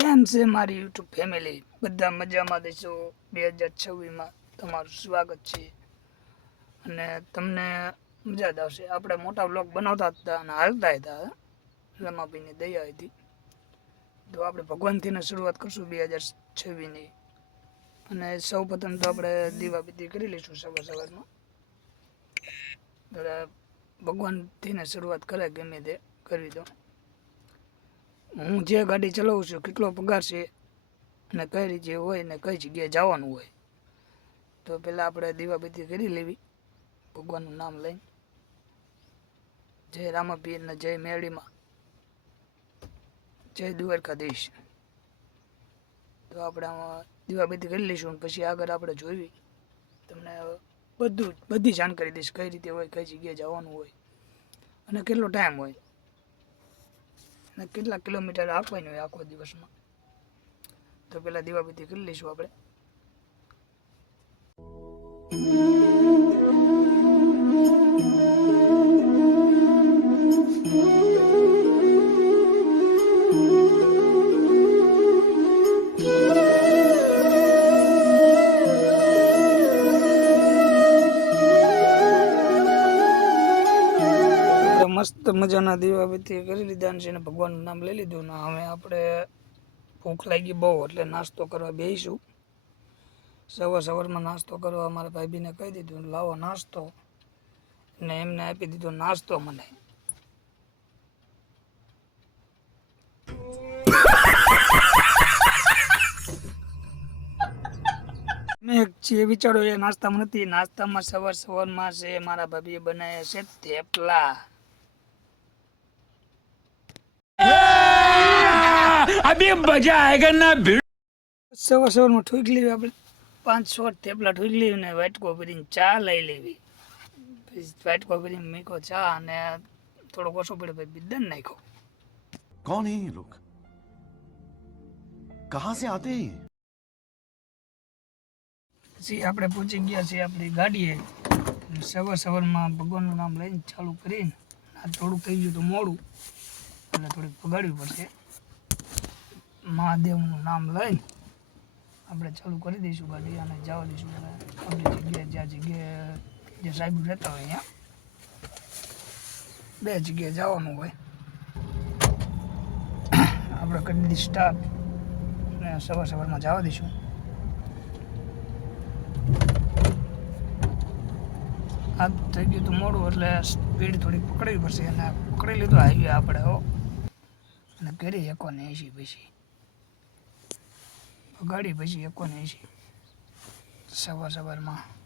કેમ છે મારી યુટ્યુબ ફેમિલી. બધા મજામાં દેશો. બે હજાર છવ્વીસમાં તમારું સ્વાગત છે. અને તમને મજા જ આવશે. આપણે મોટા બ્લોગ બનાવતા હતા અને હાલતા હતા. રમાભાઈની દયા હતી. તો આપણે ભગવાનથીને શરૂઆત કરશું બે હજાર છવ્વીસની. અને સૌ પ્રથમ તો આપણે દીવાબીતી કરી લઈશું સવાર સવારમાં. ભગવાનથીને શરૂઆત કરે ગમે તે. કરી દો. હું જે ગાડી ચલાવું છું, કેટલો પગાર છે અને કઈ રીતે હોય ને કઈ જગ્યાએ જવાનું હોય, તો પહેલાં આપણે દીવાબત્તી કરી લેવી, ભગવાનનું નામ લઈને. જય રામાપીર અને જય મેળીમાં જય દ્વારકાધીશ. તો આપણે આમાં દીવાબત્તી કરી લઈશું પછી આગળ આપણે જોઈવી. તમને બધું, બધી જાણકારી દઈશ કઈ રીતે હોય, કઈ જગ્યાએ જવાનું હોય અને કેટલો ટાઈમ હોય. અને કેટલા કિલોમીટર આપવાની હોય આખો દિવસમાં? તો પેલા દીવાબત્તી કરી લઈશું આપણે. મસ્ત મજાના દીવાબત્તી કરી લીધા છે અને ભગવાનનું નામ લઈ લીધું ને હવે આપણે ભૂખ લાગી બહુ, એટલે નાસ્તો કરવા બેસીશું સવાર સવારમાં નાસ્તો કરવા અમારા ભાઈબીને કહી દીધું લાવો નાસ્તો ને એમને આપી દીધો નાસ્તો મને. મેં જે વિચારો એ નાસ્તામાં નથી નાસ્તામાં સવાર સવારમાં છે મારા ભાભીએ બનાવ્યા છે થેપલા अभी मजा आएगा ना भिड़ સવાર સવારમાં ઠોક લેવી આપણે પાંચ છ થેપલા ઠોક લેવી ને વાટકો ભરીને ચા લઈ લેવી પછી વાટકો ભરીને મીઠો ચા અને થોડોક ઓછો પડ્યો પછી બિદન નાખ્યો कौन है ये लोग कहां से आते हैं ये? પછી આપણે પહોંચી ગયા છીએ આપણી ગાડીએ સવાર સવારમાં ભગવાનનું નામ લઈને ચાલુ કરીને આ થોડુંક થઈ ગયું તો મોડું એટલે થોડીક પગાડવી પડશે મહાદેવનું નામ લઈને આપણે ચાલુ કરી દઈશું ગાડી અને જવા દઈશું આપણી જગ્યાએ જ્યાં જગ્યાએ, જે સાહેબ રહેતા હોય અહીંયા, બે જગ્યાએ જવાનું હોય. આપણે કરી દઈશું સ્ટાફ ને સવાર સવારમાં જવા દઈશું. આ થઈ ગયું તો મોડું, એટલે સ્પીડ થોડીક પકડવી પડશે. અને પકડી લીધો, હાઈવે આપણે, હો. અને કરી એકોને એસી પછી. ગાડી પછી એકોને સવાર સવારમાં.